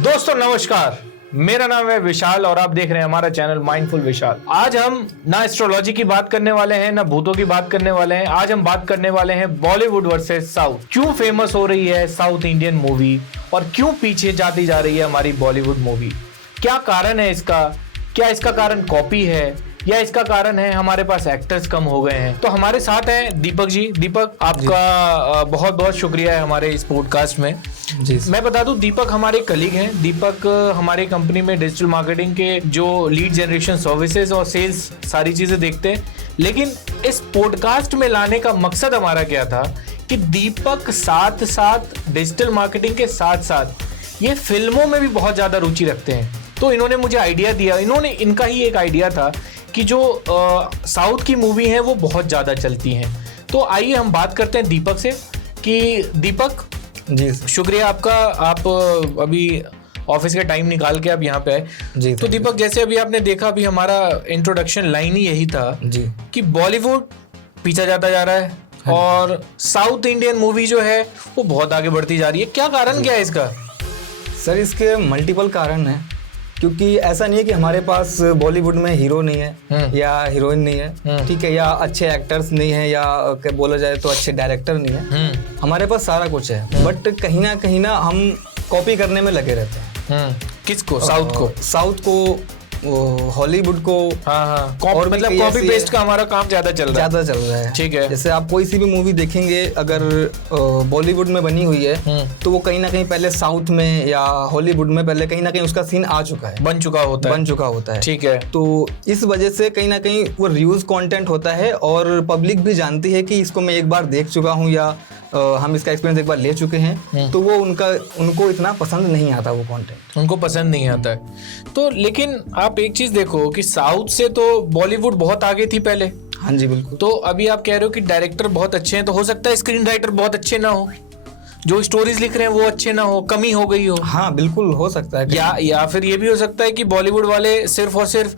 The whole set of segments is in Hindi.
दोस्तों नमस्कार, मेरा नाम है विशाल और आप देख रहे हैं हमारा चैनल माइंडफुल विशाल। आज हम ना एस्ट्रोलॉजी की बात करने वाले हैं ना भूतों की बात करने वाले हैं। आज हम बात करने वाले हैं बॉलीवुड वर्सेस साउथ। क्यों फेमस हो रही है साउथ इंडियन मूवी और क्यों पीछे जाती जा रही है हमारी बॉलीवुड मूवी? क्या कारण है इसका? क्या इसका कारण कॉपी है या इसका कारण है हमारे पास एक्टर्स कम हो गए हैं? तो हमारे साथ हैं दीपक जी। दीपक, आपका बहुत बहुत शुक्रिया है हमारे इस पॉडकास्ट में। जी, मैं बता दूं, दीपक हमारे कलीग हैं। दीपक हमारी कंपनी में डिजिटल मार्केटिंग के जो लीड जनरेशन सर्विसेज और सेल्स सारी चीजें देखते हैं। लेकिन इस पॉडकास्ट में लाने का मकसद हमारा क्या था कि दीपक साथ साथ डिजिटल मार्केटिंग के साथ साथ ये फिल्मों में भी बहुत ज्यादा रुचि रखते हैं। तो इन्होंने मुझे आइडिया दिया, इनका ही एक आइडिया था कि जो साउथ की मूवी हैं वो बहुत ज़्यादा चलती हैं। तो आइए हम बात करते हैं दीपक से कि दीपक जी शुक्रिया आपका, आप अभी ऑफिस का टाइम निकाल के आप यहाँ पे आए। जी। तो दीपक, जैसे अभी आपने देखा, अभी हमारा इंट्रोडक्शन लाइन ही यही था जी कि बॉलीवुड पीछे जाता जा रहा है और साउथ इंडियन मूवी जो है वो बहुत आगे बढ़ती जा रही है। क्या कारण क्या है इसका? सर, इसके मल्टीपल कारण हैं, क्योंकि ऐसा नहीं है कि हमारे पास बॉलीवुड में हीरो नहीं है या हीरोइन नहीं है, ठीक है, या अच्छे एक्टर्स नहीं है या बोला जाए तो अच्छे डायरेक्टर नहीं है। हमारे पास सारा कुछ है, बट कहीं ना हम कॉपी करने में लगे रहते हैं। किसको? साउथ को, हॉलीवुड को। हाँ, और मतलब कॉपी पेस्ट का हमारा काम ज्यादा चल रहा है। ठीक है। जैसे आप कोई सी भी मूवी देखेंगे, अगर बॉलीवुड में बनी हुई है तो वो कहीं ना कहीं पहले साउथ में या हॉलीवुड में पहले कहीं ना कहीं उसका सीन आ चुका है, बन चुका होता है। ठीक है। तो इस वजह से कहीं ना कहीं वो रिव्यूज कंटेंट होता है और पब्लिक भी जानती है कि इसको मैं एक बार देख चुका हूँ या हम इसका एक्सपीरियंस एक बार ले चुके हैं, तो वो उनको इतना पसंद नहीं आता, वो कंटेंट उनको पसंद नहीं आता है। तो लेकिन आप एक चीज देखो कि साउथ से तो बॉलीवुड बहुत आगे थी पहले। हाँ जी, बिल्कुल। तो अभी आप कह रहे हो कि डायरेक्टर बहुत अच्छे हैं, तो हो सकता है स्क्रीन राइटर बहुत अच्छे ना हो, जो स्टोरीज लिख रहे हैं वो अच्छे ना हो, कमी हो गई हो। हाँ, बिल्कुल हो सकता है। या फिर ये भी हो सकता है कि बॉलीवुड वाले सिर्फ और सिर्फ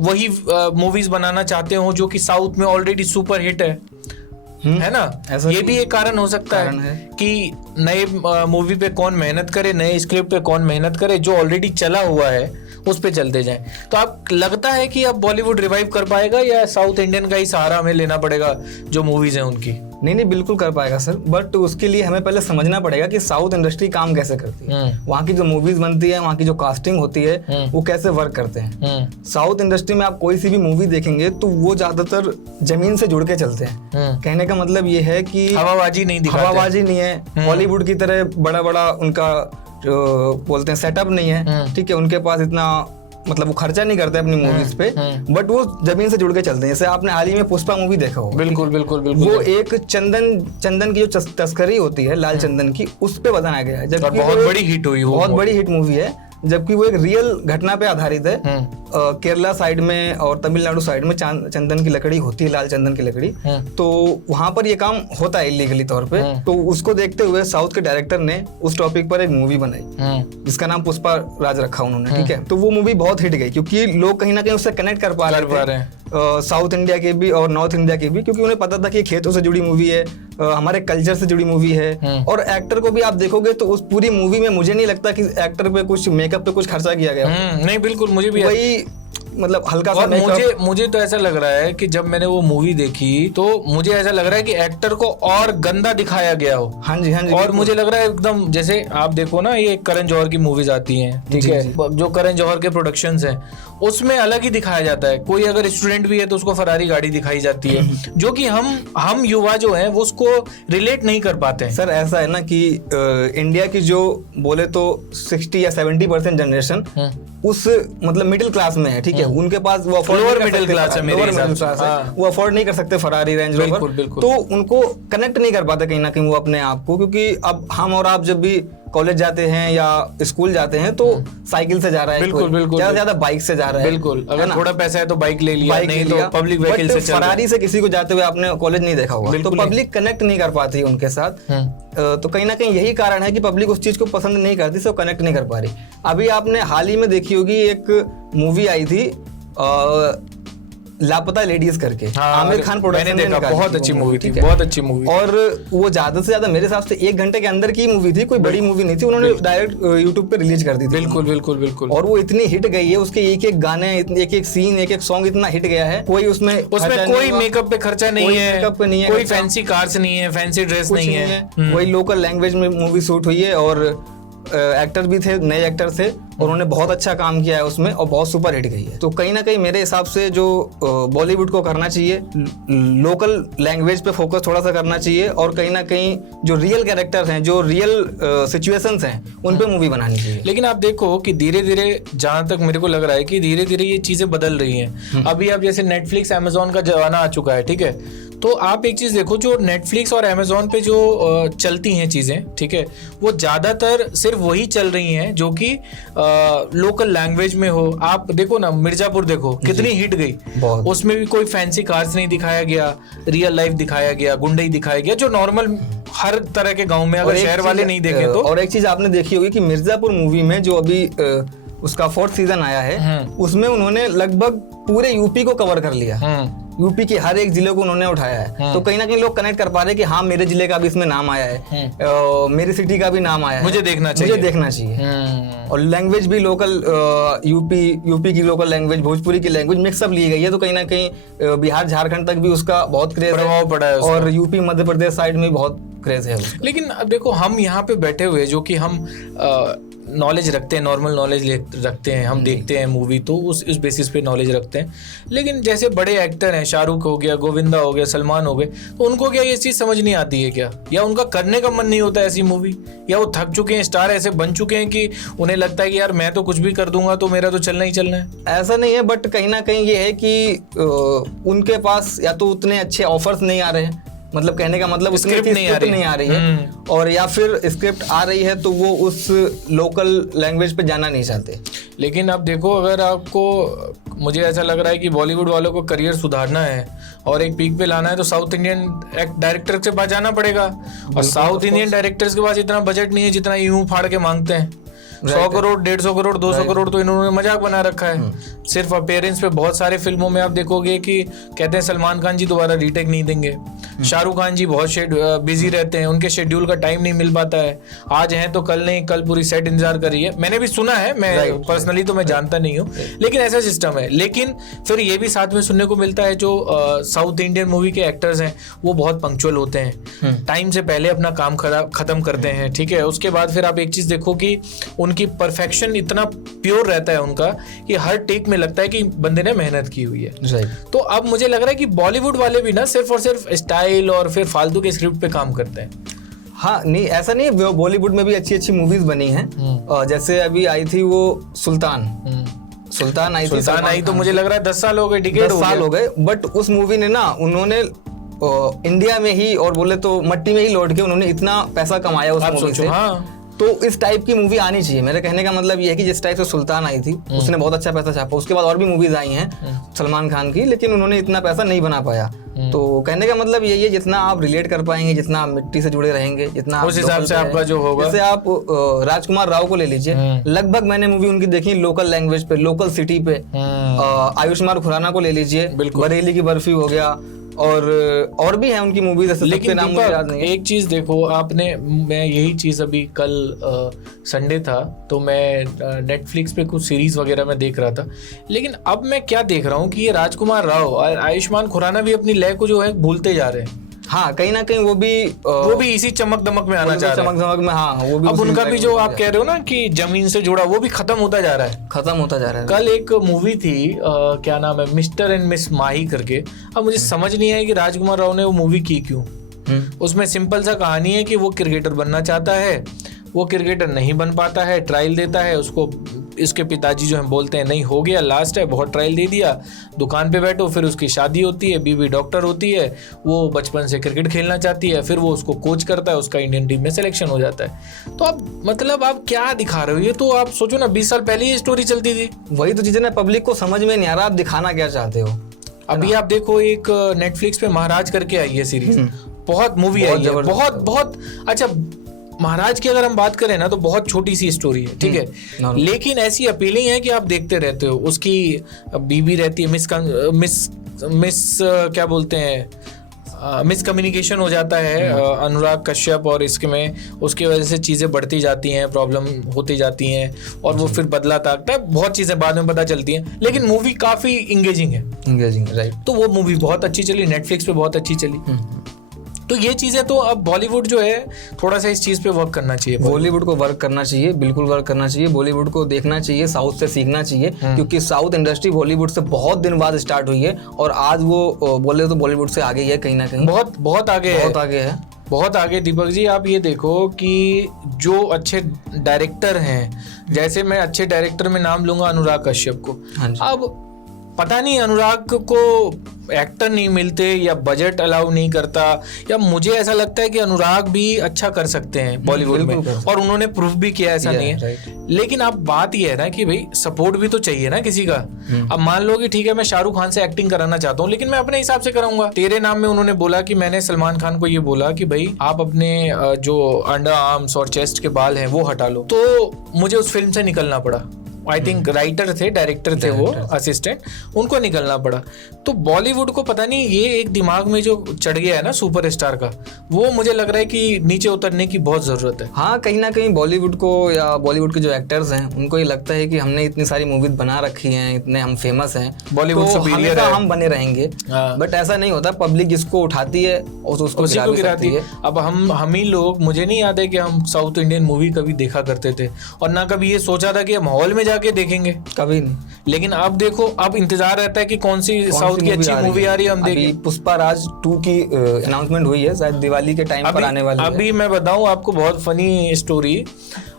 वही मूवीज बनाना चाहते हो जो कि साउथ में ऑलरेडी सुपर हिट है ना। ये भी एक कारण हो सकता है कि नए मूवी पे कौन मेहनत करे, नए स्क्रिप्ट पे कौन मेहनत करे, जो ऑलरेडी चला हुआ है उस पे चलते जाएं। तो आप लगता है कि अब बॉलीवुड रिवाइव कर पाएगा या साउथ इंडियन का ही सहारा हमें लेना पड़ेगा जो मूवीज हैं उनकी? नहीं, बिल्कुल कर पाएगा सर, बट उसके लिए हमें पहले समझना पड़ेगा कि साउथ इंडस्ट्री काम कैसे करती है, वहाँ की जो मूवीज बनती है, वहाँ की जो कास्टिंग होती है, वो कैसे वर्क करते हैं। साउथ इंडस्ट्री में आप कोई सी भी मूवी देखेंगे तो वो ज्यादातर जमीन से जुड़ के चलते हैं। कहने का मतलब ये है कि हवाबाजी नहीं है। बॉलीवुड की तरह बड़ा बड़ा उनका जो बोलते हैं सेटअप नहीं है, ठीक है, उनके पास इतना मतलब वो खर्चा नहीं करते अपनी मूवीज पे, बट वो जमीन से जुड़ के चलते हैं। जैसे आपने हाल ही में पुष्पा मूवी देखा होगा। बिल्कुल। वो एक चंदन की जो तस्करी होती है, लाल चंदन की, उस पे बनाया गया है, जबकि बहुत बड़ी हिट हुई, बहुत बड़ी हिट मूवी है, जबकि वो एक रियल घटना पे आधारित है। केरला साइड में और तमिलनाडु साइड में चंदन की लकड़ी होती है, लाल चंदन की लकड़ी, तो वहां पर ये काम होता है इलीगली तौर पे। तो उसको देखते हुए साउथ के डायरेक्टर ने उस टॉपिक पर एक मूवी बनाई जिसका नाम पुष्पा राज रखा उन्होंने, ठीक है। तो वो मूवी बहुत हिट गई क्योंकि लोग कहीं ना कहीं उससे कनेक्ट कर पा रहे हैं, साउथ इंडिया के भी और नॉर्थ इंडिया के भी, क्योंकि उन्हें पता था कि खेतों से जुड़ी मूवी है, हमारे कल्चर से जुड़ी मूवी है। और एक्टर को भी आप देखोगे तो उस पूरी मूवी में मुझे नहीं लगता कि एक्टर पे कुछ मेकअप पे कुछ खर्चा किया गया। नहीं, बिल्कुल, मुझे भी वही मतलब हल्का सा मुझे तो ऐसा लग रहा है कि जब मैंने वो मूवी देखी तो मुझे ऐसा लग रहा है कि एक्टर को और गंदा दिखाया गया हो। हाँ जी। और मुझे लग रहा है एकदम, जैसे आप देखो ना, ये करण जौहर की मूवीज आती हैं, ठीक है, जो करण जौहर के प्रोडक्शंस हैं उसमें अलग ही दिखाया जाता है। कोई अगर स्टूडेंट भी है तो उसको फरारी गाड़ी दिखाई जाती है, जो कि हम युवा जो हैं वो उसको रिलेट नहीं कर पाते हैं। सर, ऐसा है ना कि इंडिया की जो बोले तो 60 या 70% जनरेशन उस मतलब मिडिल क्लास में है, ठीक है। उनके पास वो मिडिल क्लास है, मेरे हिसाब से वो अफोर्ड नहीं कर सकते फरारी, रेंज रोवर, तो उनको कनेक्ट नहीं कर पाते कहीं ना कहीं वो अपने आप को। क्योंकि अब हम और आप जब भी कॉलेज जाते हैं या स्कूल जाते हैं तो साइकिल से जा रहा है, बिल्कुल ज्यादा बाइक से जा रहा है, बिल्कुल। अगर थोड़ा पैसा है तो बाइक ले लिया, नहीं तो पब्लिक व्हीकल से चल रहा है। फरारी से किसी को जाते हुए आपने कॉलेज नहीं देखा होगा, तो पब्लिक कनेक्ट नहीं कर पाती उनके साथ। तो कहीं ना कहीं यही कारण है कि पब्लिक उस चीज को पसंद नहीं करती, सो कनेक्ट नहीं कर पा रही। अभी आपने हाल ही में देखी होगी, एक मूवी आई थी लापता लेडीज करके, आमिर खान प्रोडक्शन मैंने देखा, बहुत अच्छी मूवी थी, बहुत अच्छी मूवी। और वो ज्यादा से ज्यादा मेरे हिसाब से 1 घंटे के अंदर की मूवी थी, कोई बड़ी मूवी नहीं थी, उन्होंने डायरेक्ट यूट्यूब पे रिलीज कर दी थी। बिल्कुल बिल्कुल बिल्कुल। और वो इतनी हिट गई है, उसके एक एक गाने, एक एक सीन, एक एक सॉन्ग इतना हिट गया है, कोई उसमें कोई मेकअप पे खर्चा नहीं है, कोई फैंसी कार्स नहीं है, फैंसी ड्रेस नहीं है, वही लोकल लैंग्वेज में मूवी शूट हुई है और एक्टर भी थे, नए एक्टर थे, और उन्होंने बहुत अच्छा काम किया है उसमें और बहुत सुपर हिट गई है। तो कहीं ना कहीं मेरे हिसाब से जो बॉलीवुड को करना चाहिए, लोकल लैंग्वेज पे फोकस थोड़ा सा करना चाहिए, और कहीं ना कहीं जो रियल कैरेक्टर्स हैं, जो रियल सिचुएशंस हैं, उन पे मूवी बनानी चाहिए। लेकिन आप देखो कि धीरे धीरे, जहां तक मेरे को लग रहा है कि धीरे धीरे ये चीजें बदल रही हैं। अभी आप जैसे नेटफ्लिक्स, अमेजोन का जमाना आ चुका है, ठीक है, तो आप एक चीज देखो, जो नेटफ्लिक्स और अमेजोन पे जो चलती हैं चीजें, ठीक है, वो ज्यादातर सिर्फ वही चल रही हैं जो कि लोकल लैंग्वेज में हो। आप देखो ना, मिर्जापुर देखो कितनी हिट गई, उसमें भी कोई फैंसी कार्स नहीं दिखाया गया, रियल लाइफ दिखाया गया, गुंडई दिखाया गया, जो नॉर्मल हर तरह के गांव में, अगर शहर वाले नहीं देखें तो। और एक चीज आपने देखी होगी कि मिर्जापुर मूवी में जो अभी उसका 4th सीजन आया है, उसमें उन्होंने लगभग पूरे यूपी को कवर कर लिया। यूपी के हर एक जिले को उन्होंने उठाया है। तो कहीं ना कहीं लोग कनेक्ट कर पा रहे हैं कि हाँ, मेरे जिले का भी इसमें नाम आया है, मेरी सिटी का भी नाम आया है, मुझे देखना चाहिए। और लैंग्वेज भी लोकल, यूपी की लोकल लैंग्वेज, भोजपुरी की लैंग्वेज मिक्सअप ली गई है। तो कहीं ना कहीं बिहार, झारखंड तक भी उसका बहुत क्रेज प्रभाव पड़ा है, और यूपी, मध्य प्रदेश साइड में बहुत क्रेज है। लेकिन अब देखो, हम यहाँ पे बैठे हुए जो कि हम नॉलेज रखते हैं, नॉर्मल नॉलेज रखते हैं, हम देखते हैं मूवी, तो उस बेसिस पे नॉलेज रखते हैं। लेकिन जैसे बड़े एक्टर हैं, शाहरुख हो गया, गोविंदा हो गया, सलमान हो गए, तो उनको क्या ये चीज़ समझ नहीं आती है क्या, या उनका करने का मन नहीं होता ऐसी मूवी, या वो थक चुके हैं, स्टार ऐसे बन चुके हैं कि उन्हें लगता है कि यार मैं तो कुछ भी कर दूंगा, तो मेरा तो चलना ही चलना है? ऐसा नहीं है, बट कहीं ना कहीं ये है कि उनके पास या तो उतने अच्छे ऑफर्स नहीं आ रहे हैं, मतलब कहने का मतलब स्क्रिप्ट नहीं आ रही है, और या फिर स्क्रिप्ट आ रही है तो वो उस लोकल लैंग्वेज पे जाना नहीं चाहते। लेकिन अब देखो, अगर आपको, मुझे ऐसा लग रहा है कि बॉलीवुड वालों को करियर सुधारना है और एक पीक पे लाना है, तो साउथ इंडियन डायरेक्टर के पास जाना पड़ेगा। और साउथ इंडियन डायरेक्टर्स के पास इतना बजट नहीं है जितना यूं फाड़ के मांगते हैं। 100 करोड़, 150 करोड़, 200 करोड़ तो इन्होंने मजाक बना रखा है। सिर्फ अपीयरेंस पे बहुत सारे फिल्मों में आप देखोगे कि कहते हैं सलमान खान जी दोबारा रीटेक नहीं देंगे, शाहरुख खान जी बहुत बिजी रहते हैं, उनके शेड्यूल का टाइम नहीं मिल पाता है, आज हैं तो कल नहीं, कल पूरी सेट इंतजार कर रही है। मैंने भी सुना है, मैं पर्सनली तो मैं जानता नहीं हूँ, लेकिन ऐसा सिस्टम है। लेकिन फिर ये भी साथ में सुनने को मिलता है, जो साउथ इंडियन मूवी के एक्टर्स हैं वो बहुत पंक्चुअल होते हैं, टाइम से पहले अपना काम खत्म करते हैं, ठीक है। उसके बाद फिर आप एक चीज देखो कि उनकी परफेक्शन इतना प्योर रहता है उनका कि हर टेक में लगता है कि बंदे ने मेहनत की हुई है। तो अब मुझे लग रहा है कि बॉलीवुड वाले भी ना सिर्फ और सिर्फ स्टाइल और फिर फालतू के स्क्रिप्ट पे काम करते हैं। हाँ, नहीं ऐसा नहीं है, बॉलीवुड में भी अच्छी अच्छी मूवीज बनी हैं। जैसे अभी आई थी वो सुल्तान आई तो मुझे लग रहा है 10 साल हो गए, 10 साल हो गए। बट उस मूवी ने ना, उन्होंने इंडिया में ही और बोले तो मट्टी में ही लौट के उन्होंने इतना पैसा कमाया उस मूवी से। तो इस टाइप की मूवी आनी चाहिए। मेरे कहने का मतलब ये है कि जिस टाइप से सुल्तान आई थी, उसने बहुत अच्छा पैसा छापा। उसके बाद और भी मूवीज आई हैं सलमान खान की, लेकिन उन्होंने इतना पैसा नहीं बना पाया। तो कहने का मतलब यही है, जितना आप रिलेट कर पाएंगे, जितना आप मिट्टी से जुड़े रहेंगे, जितना उस हिसाब से आपका जो होगा। जैसे आप राजकुमार राव को ले लीजिए, लगभग मैंने मूवी उनकी देखी लोकल लैंग्वेज पे, लोकल सिटी पे। आयुष्मान खुराना को ले लीजिए, बरेली की बर्फी हो गया, और भी है उनकी मूवीज, ऐसे सबके नाम मुझे याद नहीं है। एक चीज देखो आपने, मैं यही चीज अभी कल संडे था तो मैं नेटफ्लिक्स पे कुछ सीरीज वगैरह में देख रहा था, लेकिन अब मैं क्या देख रहा हूँ कि ये राजकुमार राव और आयुष्मान खुराना भी अपनी लय को जो है भूलते जा रहे हैं। हाँ, कहीं ना कहीं वो भी इसी चमक दमक में आना चाह रहे हैं। चमक दमक में, हाँ, वो भी अब उनका भी जो आप कह रहे हो ना कि जमीन से जुड़ा, वो भी खत्म होता जा रहा है। कल एक मूवी थी, क्या नाम है, मिस्टर एंड मिस माही करके। अब मुझे समझ नहीं आया कि राजकुमार राव ने वो मूवी की क्यों। उसमें सिंपल सा कहानी है कि वो क्रिकेटर बनना चाहता है, वो क्रिकेटर नहीं बन पाता है, ट्रायल देता है, उसको इसके पिताजी जो हैं बोलते हैं नहीं हो गया, लास्ट है, बहुत ट्रायल दे दिया, दुकान पे बैठो। फिर उसकी शादी होती है, बीवी डॉक्टर होती है, वो बचपन से क्रिकेट खेलना चाहती है, फिर वो उसको कोच करता है, उसका इंडियन टीम में सिलेक्शन हो जाता है। तो अब मतलब आप क्या दिखा रहे हो, ये तो आप सोचो ना 20 साल पहले ये स्टोरी चलती थी। वही तो चीजें ना, पब्लिक को समझ में नहीं आ रहा आप दिखाना क्या चाहते हो। अभी आप देखो, एक नेटफ्लिक्स पे महाराज करके आई है सीरीज, बहुत मूवी आई है, बहुत अच्छा। महाराज की अगर हम बात करें ना तो बहुत छोटी सी स्टोरी है, ठीक है, लेकिन ऐसी अपीलिंग है कि आप देखते रहते हो। उसकी बीबी रहती है मिस क्या बोलते हैं, मिसकम्युनिकेशन हो जाता है अनुराग कश्यप और इसके में, उसकी वजह से चीज़ें बढ़ती जाती हैं, प्रॉब्लम होती जाती हैं और वो फिर बदला ताकता है, बहुत चीज़ें बाद में पता चलती हैं, लेकिन मूवी काफ़ी इंगेजिंग है, राइट। तो वो मूवी बहुत अच्छी चली, नेटफ्लिक्स पे बहुत अच्छी चली। तो ये चीज़ें तो अब बॉलीवुड जो है थोड़ा सा इस चीज़ पे वर्क करना चाहिए, बॉलीवुड को वर्क करना चाहिए, बिल्कुल वर्क करना चाहिए, बॉलीवुड को देखना चाहिए, साउथ से सीखना चाहिए, क्योंकि साउथ इंडस्ट्री बॉलीवुड से बहुत दिन बाद स्टार्ट हुई है और आज वो बोले तो बॉलीवुड से आगे ही है, कहीं ना कहीं बहुत आगे है, बहुत आगे। दीपक जी आप ये देखो कि जो अच्छे डायरेक्टर हैं, जैसे मैं अच्छे डायरेक्टर में नाम लूंगा अनुराग कश्यप को, अब पता नहीं अनुराग को एक्टर नहीं मिलते या बजट अलाउ नहीं करता, या मुझे ऐसा लगता है कि अनुराग भी अच्छा कर सकते हैं बॉलीवुड में, और उन्होंने प्रूफ भी किया, ऐसा नहीं है। लेकिन अब बात यह है ना कि भाई सपोर्ट भी तो चाहिए ना किसी का। अब मान लो कि ठीक है मैं शाहरुख खान से एक्टिंग कराना चाहता हूँ, लेकिन मैं अपने हिसाब से कराऊंगा। तेरे नाम में उन्होंने बोला कि मैंने सलमान खान को ये बोला कि भाई आप अपने जो अंडर आर्म्स और चेस्ट के बाल हैं वो हटा लो, तो मुझे उस फिल्म से निकलना पड़ा। आई थिंक राइटर थे, डायरेक्टर थे वो, असिस्टेंट, उनको निकलना पड़ा। तो बॉलीवुड को पता नहीं ये एक दिमाग में जो चढ़ गया है ना सुपरस्टार का, वो मुझे लग रहा है कि नीचे उतरने की बहुत जरूरत है। हाँ, कहीं ना कहीं बॉलीवुड को या बॉलीवुड के जो एक्टर्स हैं उनको ये लगता है कि हमने इतनी सारी मूवीज बना रखी हैं, इतने हम फेमस हैं, बॉलीवुड तो सुपीरियर है, हम बने रहेंगे। बट ऐसा नहीं होता, पब्लिक इसको उठाती है और उसको गिराती है। अब हम ही लोग, मुझे नहीं याद है कि हम साउथ इंडियन मूवी कभी देखा करते थे, और ना कभी ये सोचा था कि हम हॉल में जाके देखेंगे, कभी नहीं। लेकिन अब देखो, अब इंतजार रहता है कि कौन सी साउथ की अच्छी मूवी आ रही है, हम देखें। पुष्पा राज 2 की अनाउंसमेंट हुई है, शायद दिवाली के टाइम पर आने वाली है। अभी मैं बताऊं आपको बहुत फनी स्टोरी।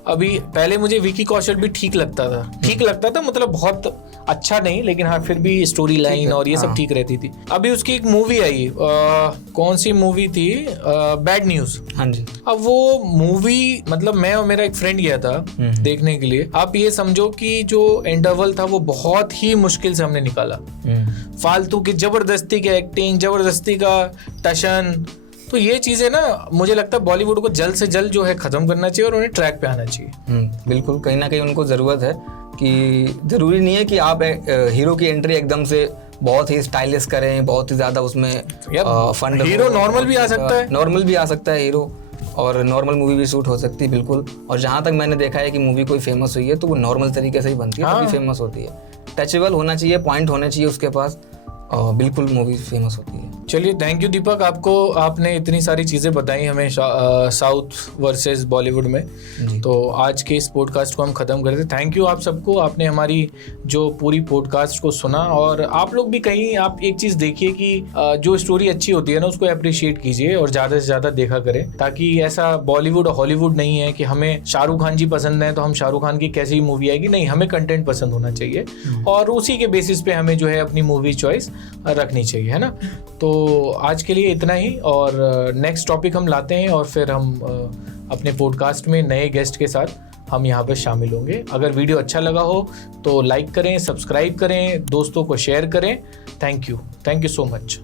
अभी पहले मुझे विकी कौशल भी ठीक लगता था, मतलब बहुत अच्छा नहीं, लेकिन हाँ फिर भी स्टोरी लाइन और ये सब ठीक रहती थी। अभी उसकी एक मूवी आई, कौन सी मूवी थी, बैड न्यूज। हाँ जी। अब वो मूवी, मतलब मैं और मेरा एक फ्रेंड गया था देखने के लिए। आप ये समझो कि जो इंटरवल था वो बहुत ही मुश्किल से हमने निकाला। फालतू की जबरदस्ती की एक्टिंग, जबरदस्ती का टशन, तो ये चीजें ना मुझे लगता है बॉलीवुड को जल्द से जल्द जो है खत्म करना चाहिए और उन्हें ट्रैक पे आना चाहिए। बिल्कुल, कहीं ना कहीं उनको जरूरत है कि जरूरी नहीं है कि आप हीरो की एंट्री एकदम से बहुत ही स्टाइलिश करें, बहुत ही ज्यादा उसमें फंड। हीरो नॉर्मल भी आ सकता है, हीरो, और नॉर्मल मूवी भी शूट हो सकती है, बिल्कुल। और जहाँ तक मैंने देखा है कि मूवी कोई फेमस हुई है तो वो नॉर्मल तरीके से ही बनती है, तभी फेमस होती है। टचेबल होना चाहिए, पॉइंट होने चाहिए उसके पास, बिल्कुल मूवी फेमस होती है। चलिए, थैंक यू दीपक, आपने इतनी सारी चीज़ें बताई हमें साउथ वर्सेस बॉलीवुड में। तो आज के इस पॉडकास्ट को हम ख़त्म करते। थैंक यू आप सबको, आपने हमारी जो पूरी पॉडकास्ट को सुना। और आप लोग भी कहीं आप एक चीज़ देखिए कि जो स्टोरी अच्छी होती है ना उसको अप्रिशिएट कीजिए और ज़्यादा से ज़्यादा देखा करें, ताकि ऐसा बॉलीवुड और हॉलीवुड नहीं है कि हमें शाहरुख खान जी पसंद है तो हम शाहरुख खान की कैसी मूवी आएगी, नहीं, हमें कंटेंट पसंद होना चाहिए और उसी के बेसिस पे हमें जो है अपनी मूवी चॉइस रखनी चाहिए, है ना। तो आज के लिए इतना ही, और नेक्स्ट टॉपिक हम लाते हैं और फिर हम अपने पॉडकास्ट में नए गेस्ट के साथ हम यहाँ पर शामिल होंगे। अगर वीडियो अच्छा लगा हो तो लाइक करें, सब्सक्राइब करें, दोस्तों को शेयर करें। Thank you so much.